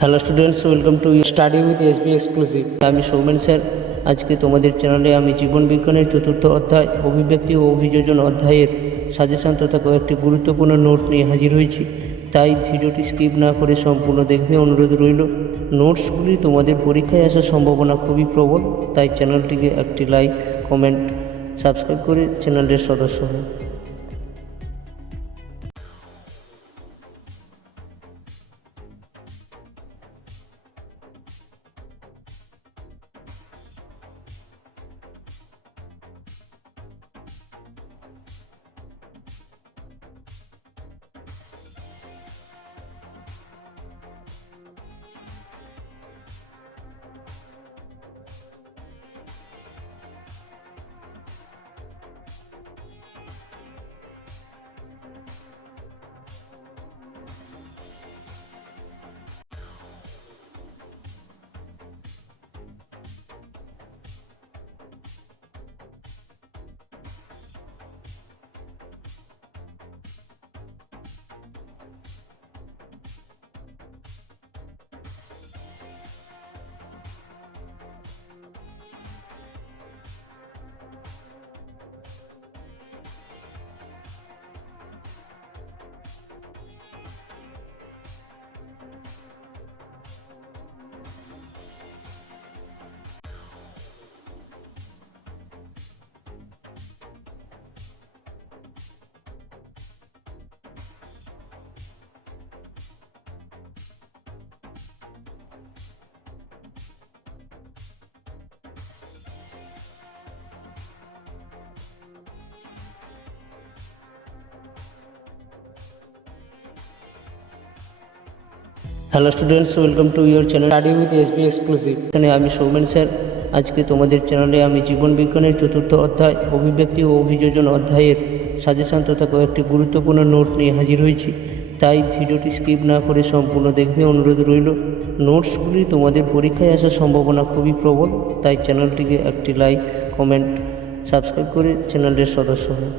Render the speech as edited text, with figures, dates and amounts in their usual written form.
Hello students, welcome to study with SB exclusive. আমি Soumen sir. আজকে তোমাদের চ্যানেলে আমি জীবন বিজ্ঞানের চতুর্থ অধ্যায় অভিব্যক্তি ও অভিযোজন অধ্যায়ের সাজেশন তথা কয়েকটি গুরুত্বপূর্ণ নোট নিয়ে হাজির হয়েছি। তাই ভিডিওটি স্কিপ না করে সম্পূর্ণ দেখবে অনুরোধ রইল। নোটসগুলি তোমাদের পরীক্ষায় আসার সম্ভাবনা খুবই প্রবল, তাই চ্যানেলটিকে একটি লাইক, কমেন্ট, সাবস্ক্রাইব করে চ্যানেলের সদস্য হন। Hello students, welcome to your channel study with SB exclusive. এখানে আমি সৌমেন স্যার। আজকে তোমাদের চ্যানেলে আমি জীবন বিজ্ঞানের চতুর্থ অধ্যায় অভিব্যক্তি ও অভিযোজন অধ্যায়ের সাজেশন তথা কয়েকটি গুরুত্বপূর্ণ নোট নিয়ে হাজির হয়েছি। তাই ভিডিওটি স্কিপ না করে সম্পূর্ণ দেখবে অনুরোধ রইল। নোটসগুলি তোমাদের পরীক্ষায় আসার সম্ভাবনা খুবই প্রবল, তাই চ্যানেলটিকে একটি লাইক, কমেন্ট, সাবস্ক্রাইব করে চ্যানেলের সদস্য হন।